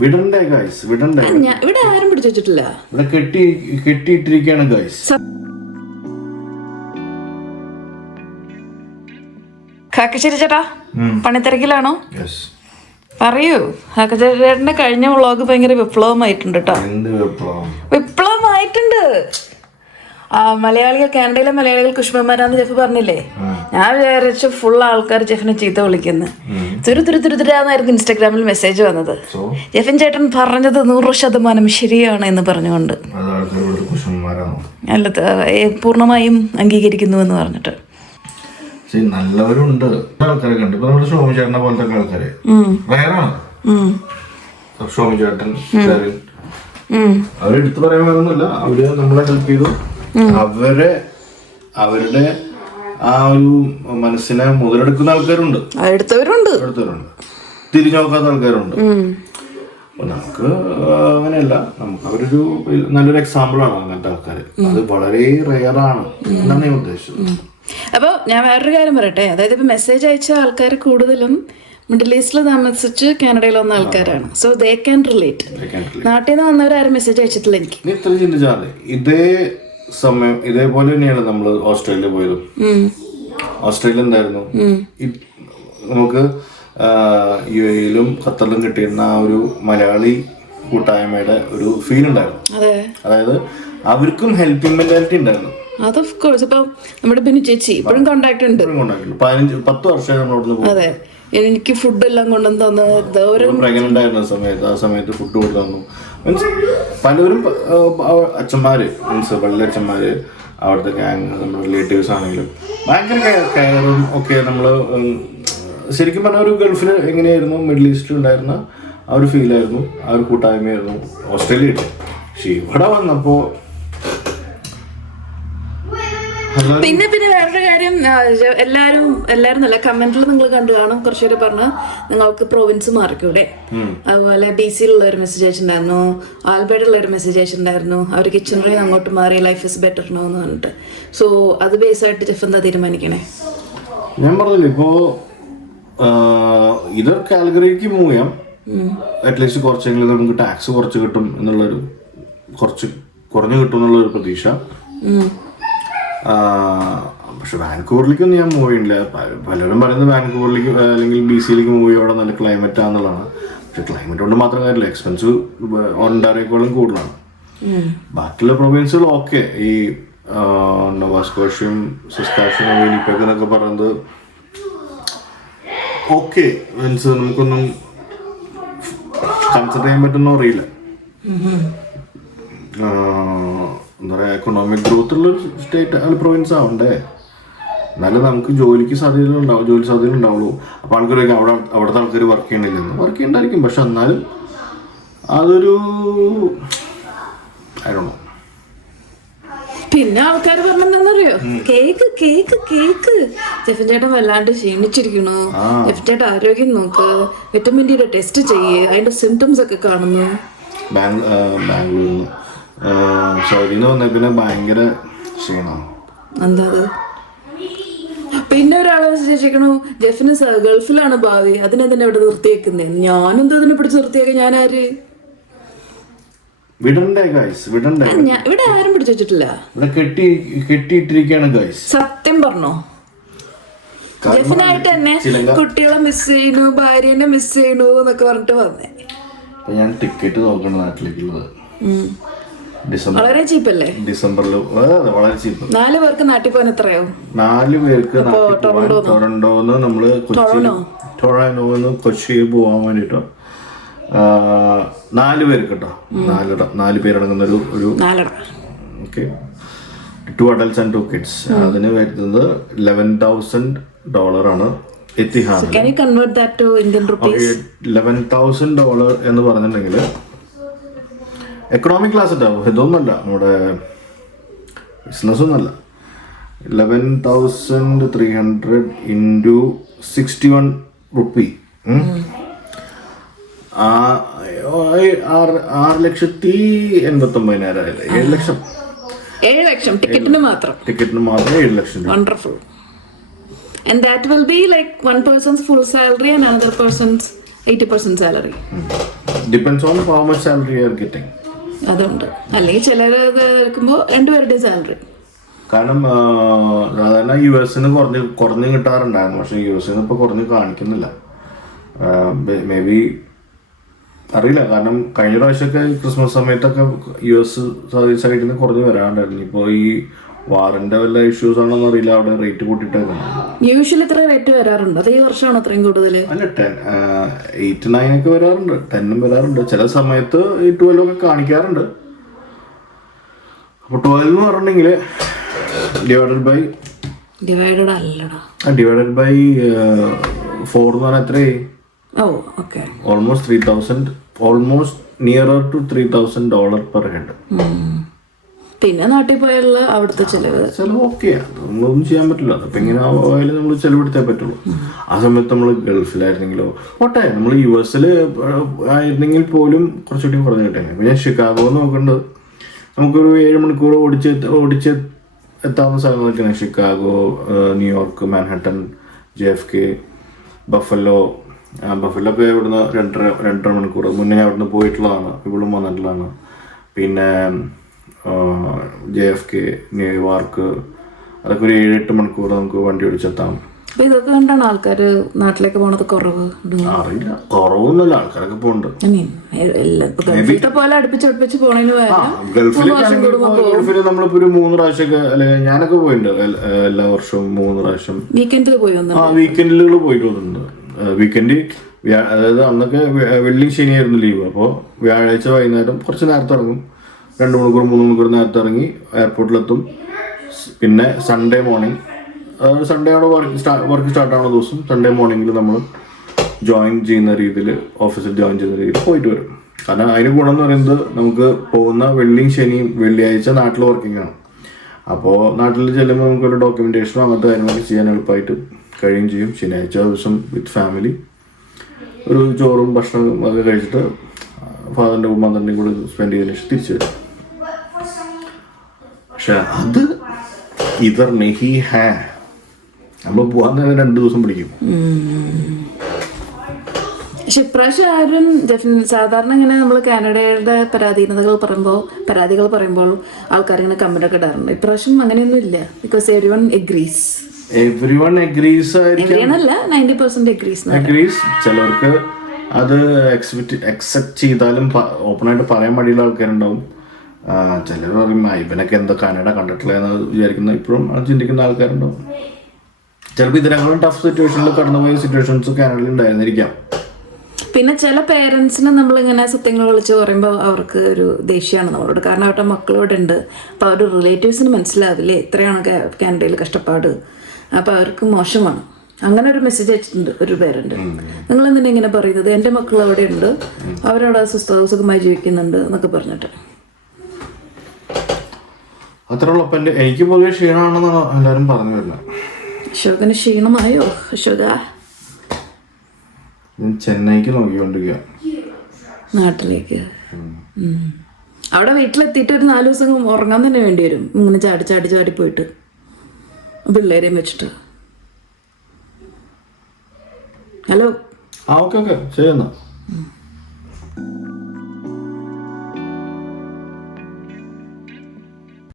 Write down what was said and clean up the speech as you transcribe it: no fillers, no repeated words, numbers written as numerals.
വിടണ്ടേ guys, വിടണ്ടേ. ഇവിടെ ആരും പിടിച്ചു വെച്ചിട്ടില്ല, ഇവിടെ കെട്ടിയിട്ടിരിക്കുകയാണ് ഗൈസ്. കാക്കശ്ശേരി ചേട്ടാ പണിത്തിരക്കിലാണോ? പറയൂ. കാക്കശ്ശേരിയുടെ കഴിഞ്ഞ വ്ളോഗ് ഭയങ്കര വിപ്ലവമായിട്ടുണ്ട് കേട്ടോ. വിപ്ലവമായിട്ടുണ്ട്. മലയാളികൾ, കാനഡയിലെ മലയാളികൾ കുഷ്മന്മാരാന്ന് ജെഫ് പറഞ്ഞില്ലേ? ഞാൻ വിചാരിച്ചു ഫുൾ ആൾക്കാർ ജെഫിനെ ചീത്ത വിളിക്കുന്നു. തുരുതുരാന്നായിരുന്നു ഇൻസ്റ്റാഗ്രാമിൽ മെസ്സേജ് വന്നത്. ജെഫിൻ ചേട്ടൻ പറഞ്ഞത് 100% ശരിയാണ് എന്ന് പറഞ്ഞുകൊണ്ട്, അല്ല പൂർണ്ണമായും അംഗീകരിക്കുന്നു എന്ന് പറഞ്ഞിട്ട്. നല്ലവരുണ്ട്, ആൾക്കാരെ കണ്ടു. ഇപ്പൊ നമ്മുടെ ഷോമി ചേട്ടനെ പോലത്തെ ആൾക്കാര് റയറാണ്. ഷോമി ചേട്ടൻ അവരെടുത്ത് പറയാൻ പറയുന്നില്ല, അവര് നമ്മളെ ഹെൽപ്പ് ചെയ്തു. അവരുടെ ആ ഒരു മനസ്സിനെ മുതലെടുക്കുന്ന ആൾക്കാരുണ്ട്, എടുത്തവരുണ്ട്, തിരിഞ്ഞു നോക്കാത്ത ആൾക്കാരുണ്ട്. അപ്പൊ നമുക്ക് അങ്ങനെയല്ല, നമുക്ക് അവരൊരു നല്ലൊരു എക്സാമ്പിൾ ആണ് അങ്ങനത്തെ ആൾക്കാര്. അത് വളരെ റെയറാണ് എന്നാണ് ഞാൻ ഉദ്ദേശിച്ചത്. അപ്പോൾ ഞാൻ വേറൊരു കാര്യം പറയട്ടെ. അതായത് ഇപ്പൊ മെസ്സേജ് അയച്ച ആൾക്കാർ കൂടുതലും മിഡിൽ ഈസ്റ്റിൽ താമസിച്ച് കാനഡയിൽ വന്ന ആൾക്കാരാണ്. So they can relate. നാട്ടിൽ നിന്ന് വന്നവരാരും മെസ്സേജ് അയച്ചിട്ടില്ല എനിക്ക്. നീ ഇത്ര ചിന്തിച്ചാൽ ഇതേ സമയം ഇതേപോലെ തന്നെയാണ് നമ്മൾ ഓസ്ട്രേലിയ പോയതും. ഓസ്ട്രേലിയ എന്തായിരുന്നു, നമുക്ക് യു എയിലും ഖത്തറിലും കിട്ടിയിരുന്ന ആ ഒരു മലയാളി കൂട്ടായ്മയുടെ ഒരു ഫീൽ ഉണ്ടായിരുന്നു. അതായത് അവർക്കും ഹെൽപ്പിംഗ് മെന്റാലിറ്റി ഉണ്ടായിരുന്നു. അത് ഓഫ് കോഴ്സ്. ഇപ്പൊ നമ്മുടെ ബിനു ചേച്ചി ഇപ്പോഴും കോണ്ടാക്ട് ഉണ്ട്. 10 വർഷമായി നമ്മളോട്. അതെ, എനിക്ക് ഫുഡ് എല്ലാം കൊണ്ടുവന്ന് തന്നു. പ്രഗ്നന്റ് ആയിരുന്ന സമയത്ത്, ആ സമയത്ത് ഫുഡ് കൊണ്ടു തന്നു. മീൻസ് പലരും അച്ഛന്മാര്, മീൻസ് പള്ളിയച്ഛന്മാര്, അവിടുത്തെ ഗ്യാങ്, നമ്മുടെ റിലേറ്റീവ്സ് ആണെങ്കിലും ഭയങ്കര കെയറും ഒക്കെ. നമ്മള് ശരിക്കും പറഞ്ഞ ഒരു ഗൾഫിൽ എങ്ങനെയായിരുന്നു മിഡിൽ ഈസ്റ്റിൽ ഉണ്ടായിരുന്ന ആ ഒരു ഫീലായിരുന്നു, ആ ഒരു കൂട്ടായ്മയായിരുന്നു ഓസ്ട്രേലിയയിൽ. പക്ഷെ ഇവിടെ വന്നപ്പോ പിന്നെ വേറൊരു കാര്യം, എല്ലാരും നല്ല കമന്റിൽ നിങ്ങൾ കണ്ടു കാണും. കുറച്ചുപേര് പറഞ്ഞ് നിങ്ങൾക്ക് പ്രൊവിൻസ് മാറിക്കൂടെ. അതുപോലെ BC-യിലുള്ള ഒരു മെസ്സേജ് അയച്ചിട്ടുണ്ടായിരുന്നു, ആൽബർട്ടിലുള്ള ഒരു മെസ്സേജ് അയച്ചിട്ടുണ്ടായിരുന്നു. അവർ കിച്ചൺ റൂമിൽ അങ്ങോട്ട് മാറി ലൈഫ് ഇസ് ബെറ്റർ നോ എന്ന് പറഞ്ഞിട്ട്. സോ അത് ബേസ് ആയിട്ട് ജെഫ് എന്താ തീരുമാനിക്കണേ? ഞാൻ പറഞ്ഞില്ല, ഇപ്പോ ഇത് കാൽഗറിക്ക് മൂവ് ചെയ്യാം. അറ്റ്ലീസ്റ്റ് കുറച്ചെങ്കിലും നമുക്ക് ടാക്സ് കുറച്ച് കിട്ടും എന്നുള്ളൊരു, കുറച്ച് കുറഞ്ഞു കിട്ടും എന്നുള്ളൊരു പ്രതീക്ഷ. പക്ഷെ വാൻകൂവറിലേക്കൊന്നും ഞാൻ മൂവ് ചെയ്യില്ല. പലരും പറയുന്നത് വാൻകൂവറിലേക്ക് അല്ലെങ്കിൽ BC-യിലേക്ക് മൂവ് ചെയ്യും, അവിടെ നല്ല ക്ലൈമറ്റ് ആണെന്നുള്ളതാണ്. പക്ഷെ ക്ലൈമറ്റ് കൊണ്ട് മാത്രം കാര്യമില്ല, എക്സ്പെൻസ് ഒണ്ടാരേക്കാളും കൂടുതലാണ്. ബാക്കിയുള്ള പ്രൊവിൻസുകൾ ഓക്കെ, ഈ നൊവാസ്കോഷ്യയും സസ്കാഷ്യനും വിനിപെഗ് എന്നൊക്കെ പറയുന്നത് ഓക്കെ. മീൻസ് നമുക്കൊന്നും കൺസിഡർ ചെയ്യാൻ പറ്റുന്നോ അറിയില്ല. എന്താ പറയുക, എക്കണോമിക് ഗ്രോത്ത് ഉള്ളൊരു സ്റ്റേറ്റ് അല്ല പ്രൊവിൻസ് ആവണ്ടേ, എന്നാലും നമുക്ക് ജോലി സാധ്യത ഉണ്ടാവുള്ളൂ. അപ്പോൾ ആൾക്കാരൊക്കെ അവിടുത്തെ ആൾക്കാർ വർക്ക് ചെയ്യണില്ലെന്ന്, വർക്ക് ചെയ്യണ്ടായിരിക്കും. പക്ഷെ എന്നാലും അതൊരു ആയിരുന്നു. പിന്നെ ആൾക്കാർ പറഞ്ഞെന്താന്നറിയോ, കേക്ക് ജെഫിൻ ചേട്ടൻ വല്ലാണ്ട് ക്ഷീണിച്ചിരിക്കണു, ജെഫിൻ ചേട്ടൻ ആരോഗ്യം നോക്ക്, വിറ്റമിൻ ഡിയുടെ ടെസ്റ്റ് ചെയ്യ്, അതിന്റെ സിംറ്റംസ് ഒക്കെ കാണുന്നു. ബാംഗ്ലൂരിൽ സൗദിന്ന് വന്ന പിന്നെ ഭയങ്കര ക്ഷീണമാണ്. എന്താ പിന്നെ ഒരാളെ വിശേഷിക്കണു, ജെഫിന് ഗൾഫിലാണ് ഭാവി, അതിനെന്തിനാ ഇവിടെ നിർത്തിയേക്കുന്നേ? ഞാനെന്താ ഇതിനെ പിടിച്ച് നിർത്തിയേക്ക? ഞാനാര്? വിടണ്ടേ ഗൈസ്, വിടണ്ടേ. ഇവിടെ ആരും പിടിച്ചു വെച്ചിട്ടില്ല, ഇവിടെ കെട്ടിയിട്ടിരിക്കുകയാണ് ഗൈസ്. സത്യം പറഞ്ഞോ, ജെഫിനായിട്ട് തന്നെ കുട്ടികളെ മിസ് ചെയ്യണു, ഭാര്യനെ മിസ് ചെയ്യണു എന്നൊക്കെ പറഞ്ഞിട്ട് വന്നേ. ഞാൻ ടിക്കറ്റ് നോക്കണ നാട്ടിലേക്കുള്ളത് വളരെ ചീപ്പല്ലേ? ഡിസംബറിൽ വളരെ ചീപ്പ്. 4 പേർക്ക് നാട്ടിൽ പോകാൻ എത്രയാവും? 4 പേർക്ക് ടൊറന്റോന്ന് നമ്മള് ടൊറാനോന്ന് കൊച്ചിയിൽ പോകാൻ വേണ്ടിട്ടോ 4 പേർക്ക് കേട്ടോ, 4 പേരടങ്ങുന്ന ഒരു ഓക്കെ, 2 adults and 2 kids. അതിന് വരുന്നത് $11,000 ആണ് എത്തിഹാദ്. $11,000 എന്ന് പറഞ്ഞിട്ടുണ്ടെങ്കിൽ എക്കണോമിക് ക്ലാസ് ഉണ്ടാവും, ഇതൊന്നുമല്ല, നമ്മുടെ ബിസിനസ് ഒന്നുമല്ല. 11,300 into 61 rupee, 6,89,000. 7 ലക്ഷം ടിക്കറ്റിന് മാത്രം 7 ലക്ഷം. Wonderful. And that will be like one person's full salary and another person's 80% salary. Depends on how much salary you are getting. അതുണ്ട്. അല്ലെങ്കിൽ ചിലർ എടുക്കുമ്പോൾ 2 പേരുടെയും സാലറി. കാരണം സാധാരണ US കുറഞ്ഞ് കിട്ടാറുണ്ടായിരുന്നു, പക്ഷെ US ഇപ്പോൾ കുറഞ്ഞ് കാണിക്കുന്നില്ല. മേ ബി അറിയില്ല, കാരണം കഴിഞ്ഞ പ്രാവശ്യമൊക്കെ ക്രിസ്മസ് സമയത്തൊക്കെ US സൈഡിൽ നിന്ന് കുറഞ്ഞ് വരാണ്ടായിരുന്നു. ഇപ്പോൾ ഈ വാറിന്റെ വല്ല ഇഷ്യൂസ് ആണോന്ന് അറിയില്ല, അവിടെ റേറ്റ് കൂട്ടിയിട്ടേക്കണം. യൂഷ്വലി ഇത്ര റേറ്റ് വരാറുണ്ട്? അത് ഈ വർഷമാണ് അത്രയും കൂടുതൽ? അല്ല, 8, 9 ഒക്കെ വരാറുണ്ട്, 10 വരാറുണ്ട്. ചില സമയത്ത് ഈ 12 ഒക്കെ കാണിക്കാറുണ്ട്. അപ്പോൾ 12 എന്ന് പറഞ്ഞിട്ടുണ്ടെങ്കിൽ ഡിവൈഡഡ് ബൈ ഡിവൈഡഡ് ബൈ 4 എന്ന് പറഞ്ഞാൽ എത്രയായി? Almost 3,000, almost nearer to $3,000 per head. പിന്നെ നാട്ടിൽ പോയുള്ള അവിടുത്തെ ചെലവ് ഓക്കെ, നമ്മളൊന്നും ചെയ്യാൻ പറ്റില്ല. അതിപ്പോൾ ഇങ്ങനെ ആയാലും നമ്മൾ ചെലവെടുത്തേ പറ്റുള്ളൂ. ആ സമയത്ത് നമ്മൾ ഗൾഫിലായിരുന്നെങ്കിലോ പോട്ടെ, നമ്മൾ US ആയിരുന്നെങ്കിൽ പോലും കുറച്ചുകൂടി കുറഞ്ഞു കിട്ടേ. അപ്പോൾ ഞാൻ ഷിക്കാഗോ നോക്കേണ്ടത് നമുക്കൊരു 7 മണിക്കൂർ ഓടിച്ച് എത്താവുന്ന സ്ഥലങ്ങളൊക്കെയാണ്. Chicago, New York, Manhattan, JFK, Buffalo ഒക്കെ ഇവിടുന്ന് 2.5 മണിക്കൂർ മുന്നേ അവിടുന്ന് പോയിട്ടുള്ളതാണ്, ഇവിടും വന്നിട്ടുള്ളതാണ്. പിന്നെ JFK, ന്യൂയോർക്ക്, അതൊക്കെ ഒരു 7-8 മണിക്കൂർ നമുക്ക് വണ്ടി ഓടിച്ചെത്താം. ഇതൊക്കെ കണ്ടാണ് ആൾക്കാർ നാട്ടിലേക്ക് പോണത് കുറവ്? അറിയില്ല, കുറവൊന്നുമില്ല, ആൾക്കാരൊക്കെ പോകുന്നുണ്ട്. ഗൾഫിൽ നമ്മളിപ്പോ ഒരു 3 പ്രാവശ്യമൊക്കെ, അല്ലെങ്കിൽ ഞാനൊക്കെ പോയിട്ടുണ്ട് എല്ലാ വർഷവും 3 പ്രാവശ്യം വീക്കെൻഡിലുകൾ പോയിട്ട് വന്നിട്ടുണ്ട്. വീക്കെൻഡ് അതായത് അന്നൊക്കെ വെള്ളി ശനിയായിരുന്നു ലീവ്. അപ്പോൾ വ്യാഴാഴ്ച വൈകുന്നേരം കുറച്ച് നേരത്തെ ഇറങ്ങും, 2 മണിക്കൂർ 3 മണിക്കൂർ നേരത്തെ ഇറങ്ങി എയർപോർട്ടിലെത്തും. പിന്നെ സൺഡേ മോർണിംഗ്, അതായത് സൺഡേ അവിടെ വർക്ക് സ്റ്റാർട്ട് ആവുന്ന ദിവസം സൺഡേ മോർണിംഗിൽ നമ്മൾ ജോയിൻ ചെയ്യുന്ന രീതിയിൽ, ഓഫീസിൽ ജോയിൻ ചെയ്യുന്ന രീതിയിൽ പോയിട്ട് വരും. കാരണം അതിന് ഗുണം എന്ന് പറയുന്നത് നമുക്ക് പോകുന്ന വെള്ളിയും ശനിയും വെള്ളിയാഴ്ച നാട്ടിൽ വർക്കിംഗ് ആണ്. അപ്പോൾ നാട്ടിൽ ചെല്ലുമ്പോൾ നമുക്കൊരു ഡോക്യുമെൻറ്റേഷനോ അങ്ങനത്തെ കാര്യങ്ങളൊക്കെ ചെയ്യാൻ എളുപ്പമായിട്ട് കഴിയുകയും ചെയ്യും. ശനിയാഴ്ച ദിവസം വിത്ത് ഫാമിലി ഒരു ചോറും ഭക്ഷണം ഒക്കെ കഴിച്ചിട്ട് ഫാദറിൻ്റെ മദറിൻ്റെയും കൂടെ സ്പെൻഡ് ചെയ്തതിന് ശേഷം തിരിച്ചു വരും. പക്ഷെ അത് ഇതർ നെഹി ഹാ, നമ്മൾ പോകാൻ തന്നെ 2 ദിവസം പിടിക്കും. പക്ഷെ ഇപ്രാവശ്യം ആരും സാധാരണ ഇങ്ങനെ നമ്മൾ കാനഡയുടെ പരാതികൾ പറയുമ്പോൾ ആൾക്കാർ ഇങ്ങനെ കമന്റ് ഒക്കെ ഇടാറുണ്ട്. ഇപ്രാവശ്യം അങ്ങനെയൊന്നും ഇല്ല, ബിക്കോസ് എവരിവൺ അഗ്രീസ് ആയിരിക്കും. 90% അഗ്രീസ്. ചിലർക്ക് അത് അക്സെപ്റ്റ് ചെയ്താലും ഓപ്പണായിട്ട് പറയാൻ മടിയുള്ള ആൾക്കാരുണ്ടാവും. ചിലർ പറയും ഇവനൊക്കെ എന്തോ കാനഡ കണ്ടിട്ടില്ല എന്ന് വിചാരിക്കുന്ന, ഇപ്പോഴും അത് ചിന്തിക്കുന്ന ആൾക്കാരുണ്ടാവും. ചിലപ്പോൾ ഇതിനേക്കാളും ടഫ് സിറ്റുവേഷനിൽ കടന്നുപോയ സിറ്റുവേഷൻസ് കാനഡയിൽ ഉണ്ടായിരുന്നിരിക്കാം. പിന്നെ ചില പേരൻസിന് നമ്മളിങ്ങനെ സത്യങ്ങൾ വിളിച്ച് പറയുമ്പോൾ അവർക്ക് ഒരു ദേഷ്യമാണ് നമ്മളോട്. കാരണം അവരുടെ മക്കളോട് ഉണ്ട്, അപ്പോൾ അവരുടെ റിലേറ്റീവ്സിന് മനസ്സിലാവില്ലേ ഇത്രയാണ് കാനഡയിൽ കഷ്ടപ്പാട്, അപ്പോൾ അവർക്ക് മോശമാണ്. അങ്ങനെ ഒരു മെസ്സേജ് അയച്ചിട്ടുണ്ട് ഒരു പേരന്റ്. നിങ്ങൾ എന്തിനാ ഇങ്ങനെ പറയുന്നത്, എൻ്റെ മക്കൾ അവിടെ ഉണ്ട്, അവരവിടെ സുഖമായി ജീവിക്കുന്നുണ്ട് എന്നൊക്കെ പറഞ്ഞിട്ട്. അത്രയുള്ള എനിക്ക് പൊതുവെ ക്ഷീണമാണെന്നാണ് എല്ലാവരും പറഞ്ഞു വരുന്നത്. അശോകന് ക്ഷീണമായോ? അശോക ചെന്നൈക്ക് നോക്കിക്കൊണ്ടിരിക്കുക, നാട്ടിലേക്ക്. അവിടെ വീട്ടിലെത്തിയിട്ട് ഒരു 4 ദിവസം ഉറങ്ങാൻ തന്നെ വേണ്ടി വരും, ഇങ്ങനെ ചാടി പോയിട്ട് പിള്ളേരെയും വെച്ചിട്ട്. ഹലോ, ഓക്കെ ശരി എന്നാ.